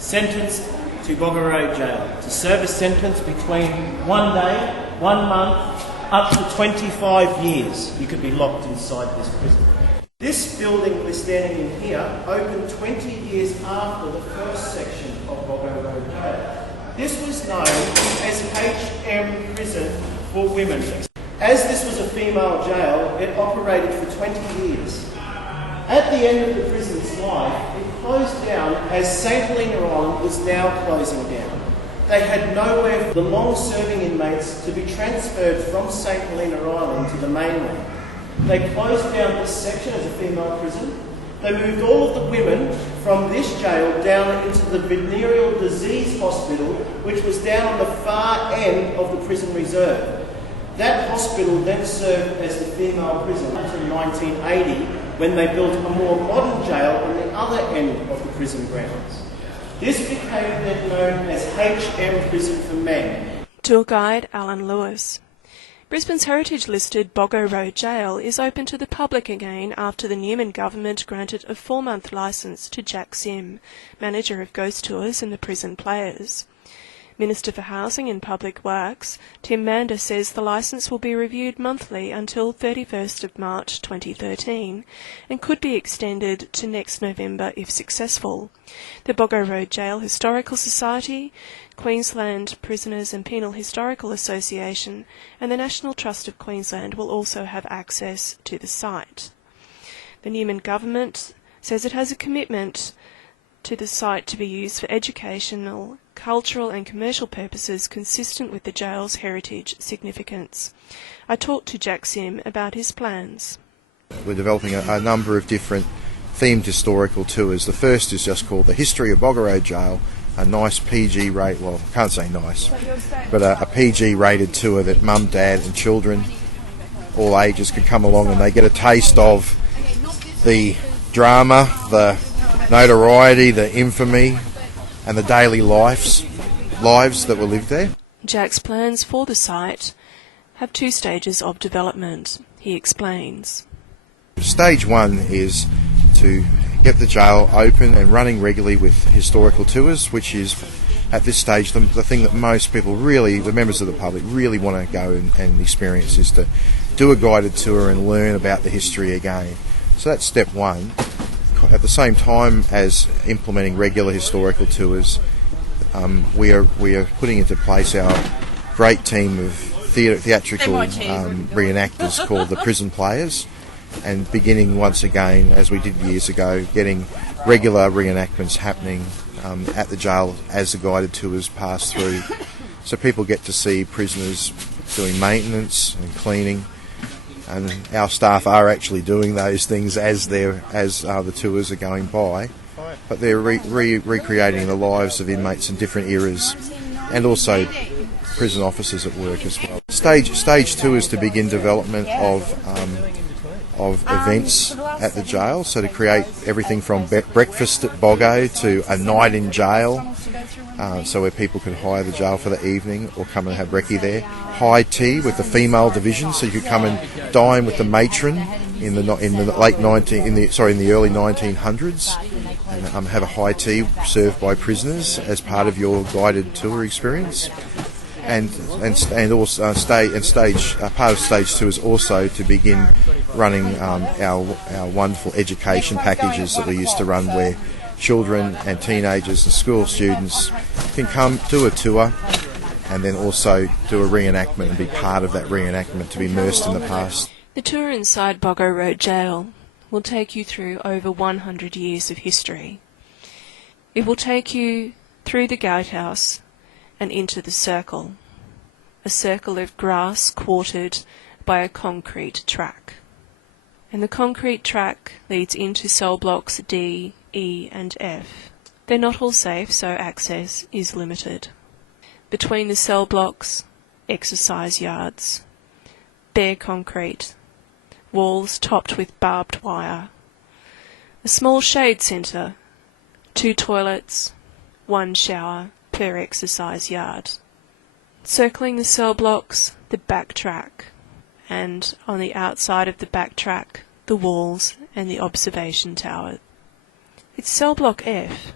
sentenced to Boggo Road Gaol to serve a sentence between 1 day, 1 month, up to 25 years. You could be locked inside this prison. This building we're standing in here opened 20 years after the first section of Boggo Road Gaol. This was known as HM Prison for Women. As this was a female jail, it operated for 20 years. At the end of the prison's life, it closed down as St Helena Island was now closing down. They had nowhere for the long-serving inmates to be transferred from St Helena Island to the mainland. They closed down this section as a female prison. They moved all of the women from this jail down into the venereal disease hospital, which was down on the far end of the prison reserve. That hospital then served as the female prison until 1980, when they built a more modern jail on the other end of the prison grounds. This became then known as HM Prison for Men. Tour guide Alan Lewis. Brisbane's heritage-listed Boggo Road Gaol is open to the public again after the Newman government granted a 4-month licence to Jack Sim, manager of Ghost Tours and the Prison Players. Minister for Housing and Public Works, Tim Mander, says the licence will be reviewed monthly until 31st of March 2013 and could be extended to next November if successful. The Boggo Road Gaol Historical Society, Queensland Prisoners and Penal Historical Association and the National Trust of Queensland will also have access to the site. The Newman government says it has a commitment to the site to be used for educational, cultural and commercial purposes consistent with the jail's heritage significance. I talked to Jack Sim about his plans. We're developing a number of different themed historical tours. The first is just called The History of Boggo Road Gaol, a nice PG rate, well, I can't say nice, but a PG rated tour that mum, dad and children, all ages, could come along and they get a taste of the drama, the notoriety, the infamy and the daily lives that were lived there. Jack's plans for the site have 2 stages of development, he explains. Stage 1 is to get the jail open and running regularly with historical tours, which is at this stage the thing that most people really, the members of the public, really want to go and experience, is to do a guided tour and learn about the history again. So that's step 1. At the same time as implementing regular historical tours, we are putting into place our great team of theatrical reenactors called the Prison Players, and beginning once again, as we did years ago, getting regular reenactments happening at the jail as the guided tours pass through. So people get to see prisoners doing maintenance and cleaning, and our staff are actually doing those things as the tours are going by, but they're recreating the lives of inmates in different eras, and also prison officers at work as well. Stage 2 is to begin development of events at the jail, so to create everything from breakfast at Boggo to a night in jail, so where people can hire the jail for the evening or come and have brekkie there. High tea with the female division, so you could come and dine with the matron in the early 1900s, and have a high tea served by prisoners as part of your guided tour experience. And also part of stage 2 is also to begin running our wonderful education packages that we used to run, where children and teenagers and school students can come do a tour and then also do a reenactment and be part of that reenactment, to be immersed in the past. The tour inside Boggo Road Gaol will take you through over 100 years of history. It will take you through the gatehouse and into the circle, a circle of grass quartered by a concrete track. And the concrete track leads into cell blocks D, E and F. They're not all safe, so access is limited. Between the cell blocks, exercise yards, bare concrete, walls topped with barbed wire, a small shade centre, 2 toilets, 1 shower per exercise yard. Circling the cell blocks, the back track, and on the outside of the back track, the walls and the observation tower. It's cell block F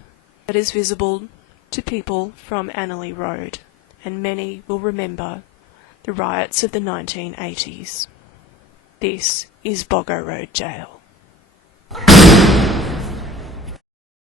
that is visible to people from Annerley Road, and many will remember the riots of the 1980s. This is Boggo Road Gaol.